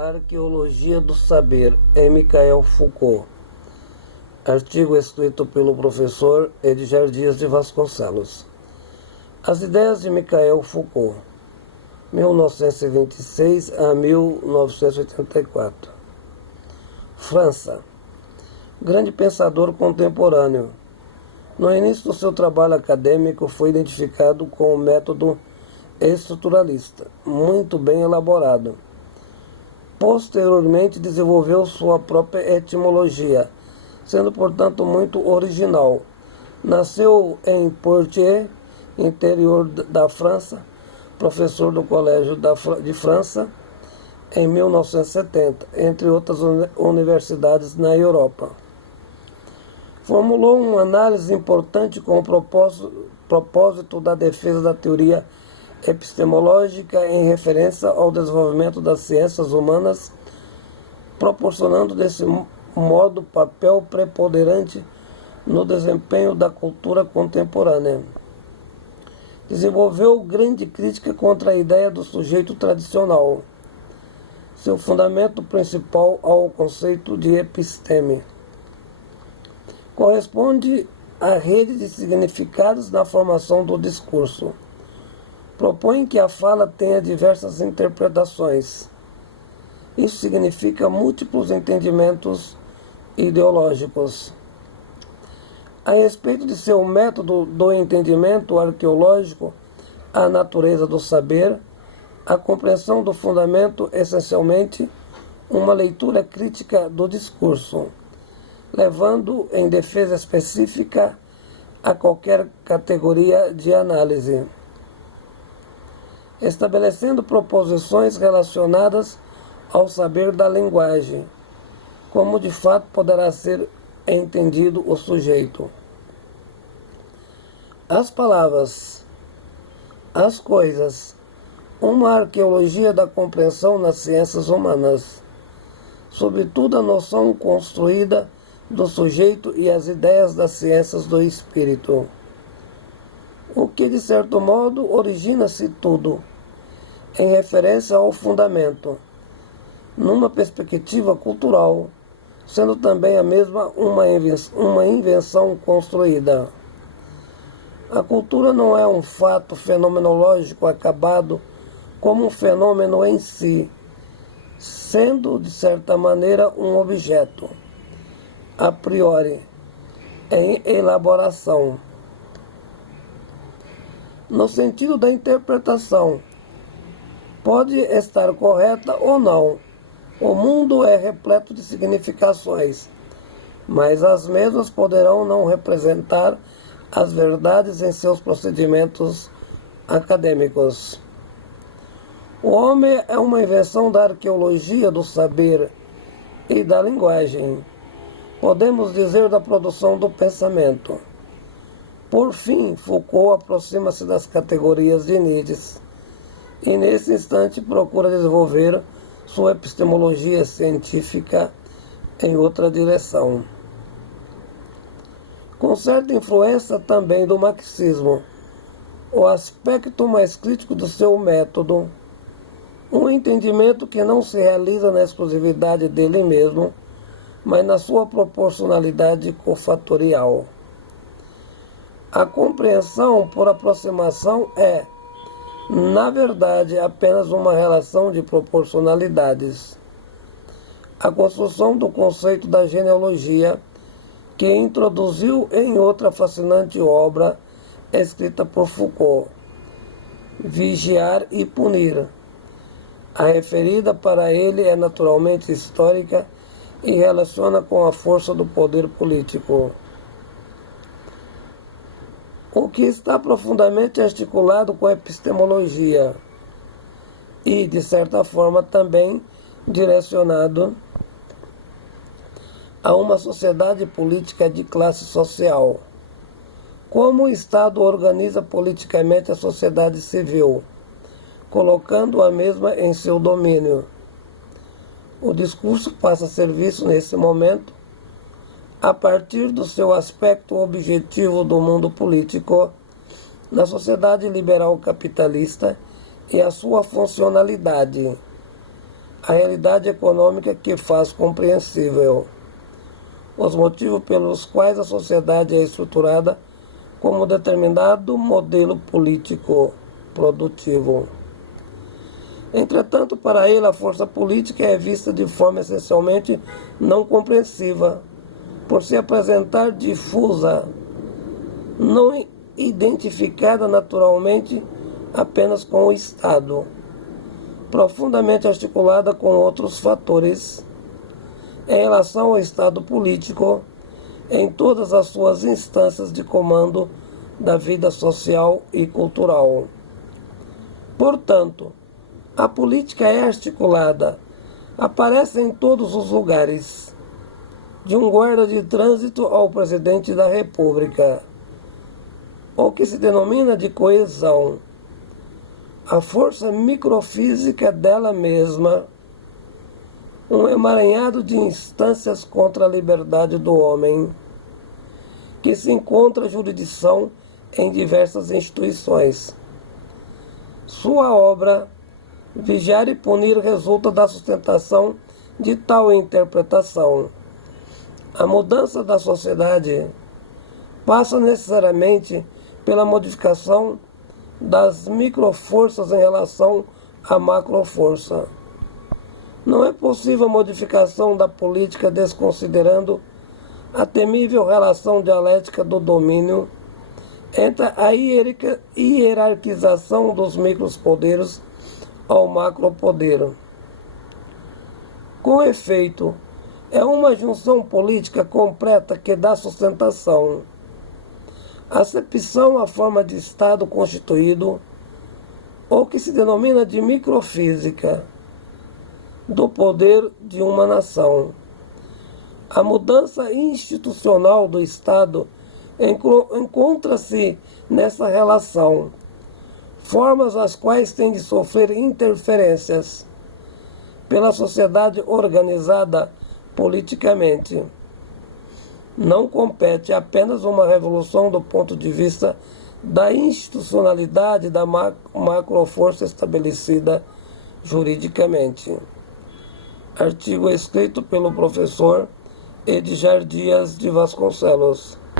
Arqueologia do Saber, em Michel Foucault. Artigo escrito pelo professor Edgar Dias de Vasconcelos. As ideias de Michel Foucault, 1926 a 1984. França. Grande pensador contemporâneo. No início do seu trabalho acadêmico, foi identificado com o método estruturalista, muito bem elaborado. Posteriormente, desenvolveu sua própria etimologia, sendo, portanto, muito original. Nasceu em Poitiers, interior da França, professor do Colégio de França, em 1970, entre outras universidades na Europa. Formulou uma análise importante com o propósito da defesa da teoria epistemológica em referência ao desenvolvimento das ciências humanas, proporcionando desse modo papel preponderante no desempenho da cultura contemporânea. Desenvolveu grande crítica contra a ideia do sujeito tradicional, seu fundamento principal ao conceito de episteme. Corresponde à rede de significados na formação do discurso. Propõe que a fala tenha diversas interpretações. Isso significa múltiplos entendimentos ideológicos. A respeito de seu método do entendimento arqueológico, a natureza do saber, a compreensão do fundamento, essencialmente, uma leitura crítica do discurso, levando em defesa específica a qualquer categoria de análise, estabelecendo proposições relacionadas ao saber da linguagem, como de fato poderá ser entendido o sujeito. As palavras, as coisas, uma arqueologia da compreensão nas ciências humanas, sobretudo a noção construída do sujeito e as ideias das ciências do espírito. O que, de certo modo, origina-se tudo, em referência ao fundamento, numa perspectiva cultural, sendo também a mesma uma invenção construída. A cultura não é um fato fenomenológico acabado como um fenômeno em si, sendo, de certa maneira, um objeto, a priori, em elaboração. No sentido da interpretação, pode estar correta ou não. O mundo é repleto de significações, mas as mesmas poderão não representar as verdades em seus procedimentos acadêmicos. O homem é uma invenção da arqueologia do saber e da linguagem. Podemos dizer da produção do pensamento. Por fim, Foucault aproxima-se das categorias de Nietzsche e, nesse instante, procura desenvolver sua epistemologia científica em outra direção. Com certa influência também do marxismo, o aspecto mais crítico do seu método, um entendimento que não se realiza na exclusividade dele mesmo, mas na sua proporcionalidade cofatorial. A compreensão por aproximação é, na verdade, apenas uma relação de proporcionalidades. A construção do conceito da genealogia, que introduziu em outra fascinante obra escrita por Foucault, Vigiar e Punir. A referida para ele é naturalmente histórica e relaciona com a força do poder político, o que está profundamente articulado com a epistemologia e, de certa forma, também direcionado a uma sociedade política de classe social. Como o Estado organiza politicamente a sociedade civil, colocando a mesma em seu domínio. O discurso passa a ser visto nesse momento a partir do seu aspecto objetivo do mundo político na sociedade liberal capitalista e a sua funcionalidade, a realidade econômica que faz compreensível os motivos pelos quais a sociedade é estruturada como determinado modelo político produtivo. Entretanto, para ele, a força política é vista de forma essencialmente não compreensiva, por se apresentar difusa, não identificada naturalmente apenas com o Estado, profundamente articulada com outros fatores em relação ao Estado político em todas as suas instâncias de comando da vida social e cultural. Portanto, a política é articulada, aparece em todos os lugares, de um guarda de trânsito ao presidente da República, o que se denomina de coesão. A força microfísica dela mesma, um emaranhado de instâncias contra a liberdade do homem, que se encontra jurisdição em diversas instituições. Sua obra, vigiar e punir, resulta da sustentação de tal interpretação. A mudança da sociedade passa necessariamente pela modificação das microforças em relação à macroforça. Não é possível a modificação da política desconsiderando a temível relação dialética do domínio entre a hierarquização dos micropoderes ao macropoder. Com efeito, é uma junção política completa que dá sustentação, acepção à forma de Estado constituído, ou que se denomina de microfísica, do poder de uma nação. A mudança institucional do Estado encontra-se nessa relação, formas as quais têm de sofrer interferências pela sociedade organizada politicamente. Não compete apenas uma revolução do ponto de vista da institucionalidade da macroforça estabelecida juridicamente. Artigo escrito pelo professor Edgar Dias de Vasconcelos.